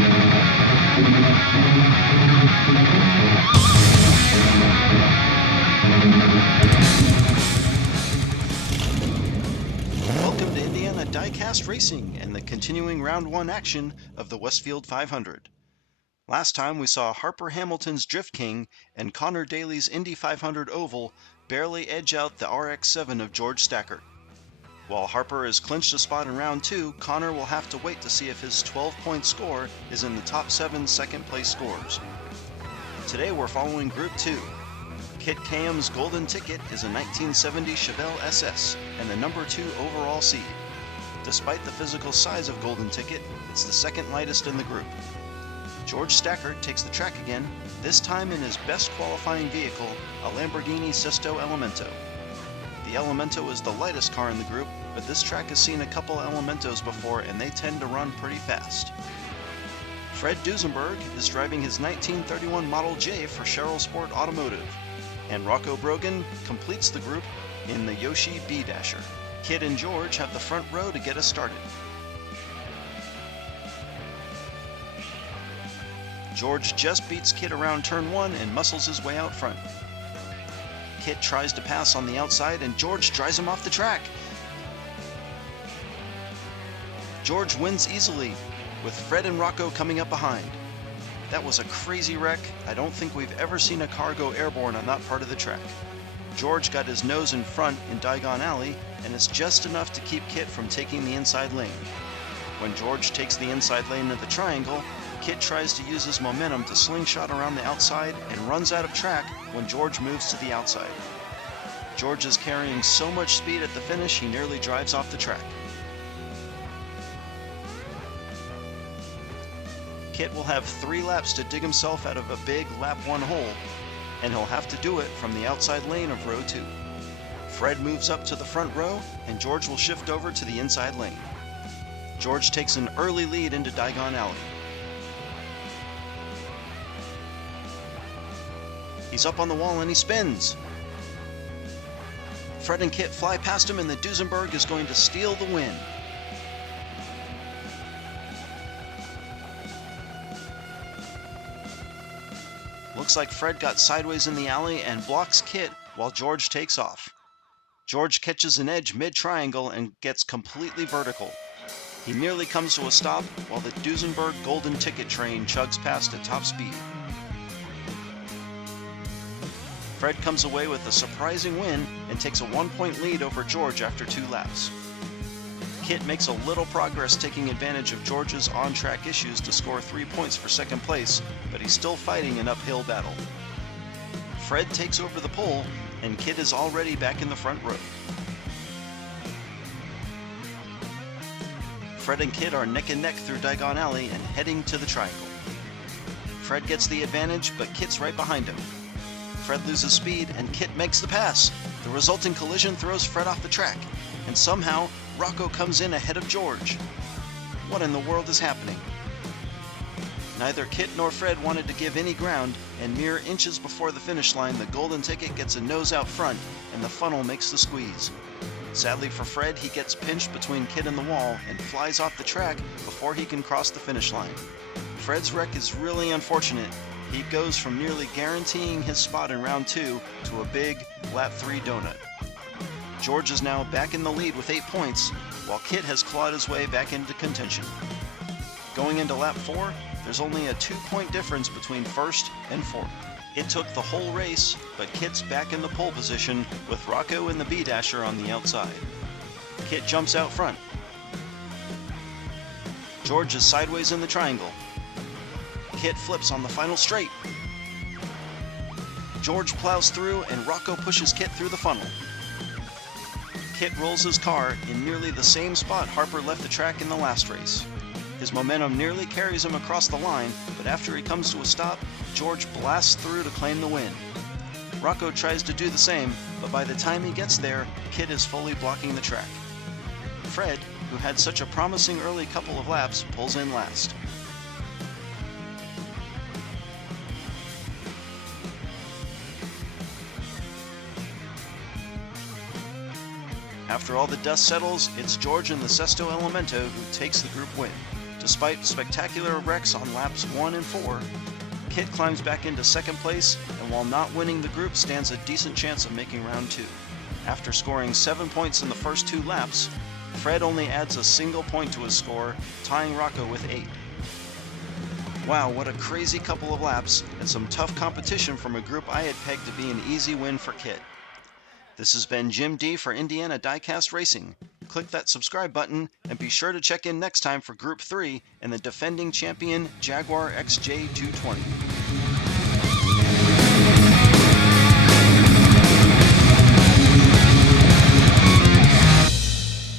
Welcome to Indiana Diecast Racing and the continuing Round 1 action of the Westfield 500. Last time we saw Harper Hamilton's Drift King and Connor Daly's Indy 500 Oval barely edge out the RX-7 of George Stackert. While Harper has clinched a spot in Round 2, Connor will have to wait to see if his 12-point score is in the top 7 second-place scores. Today we're following Group 2. Kit Kayham's golden ticket is a 1970 Chevelle SS and the number 2 overall seed. Despite the physical size of golden ticket, it's the second lightest in the group. George Stackert takes the track again, this time in his best qualifying vehicle, a Lamborghini Sesto Elemento. The Elemento is the lightest car in the group, but this track has seen a couple Elementos before and they tend to run pretty fast. Fred Duesenberg is driving his 1931 Model J for Sherrill Sport Automotive, and Rocco Brogan completes the group in the Yoshi B-Dasher. Kit and George have the front row to get us started. George just beats Kit around turn 1 and muscles his way out front. Kit tries to pass on the outside and George drives him off the track. George wins easily, with Fred and Rocco coming up behind. That was a crazy wreck. I don't think we've ever seen a car go airborne on that part of the track. George got his nose in front in Diagon Alley, and it's just enough to keep Kit from taking the inside lane. When George takes the inside lane of the triangle, Kit tries to use his momentum to slingshot around the outside and runs out of track when George moves to the outside. George is carrying so much speed at the finish he nearly drives off the track. Kit will have 3 laps to dig himself out of a big lap 1 hole, and he'll have to do it from the outside lane of row 2. Fred moves up to the front row, and George will shift over to the inside lane. George takes an early lead into Diagon Alley. He's up on the wall and he spins. Fred and Kit fly past him and the Duesenberg is going to steal the win. Looks like Fred got sideways in the alley and blocks Kit while George takes off. George catches an edge mid-triangle and gets completely vertical. He nearly comes to a stop while the Duesenberg golden ticket train chugs past at top speed. Fred comes away with a surprising win and takes a 1-point lead over George after 2 laps. Kit makes a little progress taking advantage of George's on-track issues to score 3 points for second place, but he's still fighting an uphill battle. Fred takes over the pole, and Kit is already back in the front row. Fred and Kit are neck and neck through Diagon Alley and heading to the triangle. Fred gets the advantage, but Kit's right behind him. Fred loses speed, and Kit makes the pass. The resulting collision throws Fred off the track, and somehow Rocco comes in ahead of George. What in the world is happening? Neither Kit nor Fred wanted to give any ground, and mere inches before the finish line, the golden ticket gets a nose out front, and the funnel makes the squeeze. Sadly for Fred, he gets pinched between Kit and the wall and flies off the track before he can cross the finish line. Fred's wreck is really unfortunate. He goes from nearly guaranteeing his spot in round 2 to a big lap 3 donut. George is now back in the lead with 8 points, while Kit has clawed his way back into contention. Going into lap 4, there's only a 2-point difference between first and fourth. It took the whole race, but Kit's back in the pole position with Rocco and the B-Dasher on the outside. Kit jumps out front. George is sideways in the triangle. Kit flips on the final straight. George plows through and Rocco pushes Kit through the funnel. Kit rolls his car in nearly the same spot Harper left the track in the last race. His momentum nearly carries him across the line, but after he comes to a stop, George blasts through to claim the win. Rocco tries to do the same, but by the time he gets there, Kit is fully blocking the track. Fred, who had such a promising early couple of laps, pulls in last. After all the dust settles, it's George and the Sesto Elemento who takes the group win. Despite spectacular wrecks on laps 1 and 4, Kit climbs back into second place, and while not winning the group, stands a decent chance of making round 2. After scoring 7 points in the first 2 laps, Fred only adds a single point to his score, tying Rocco with 8. Wow, what a crazy couple of laps, and some tough competition from a group I had pegged to be an easy win for Kit. This has been Jim D for Indiana Diecast Racing. Click that subscribe button and be sure to check in next time for Group 3 and the defending champion Jaguar XJ220.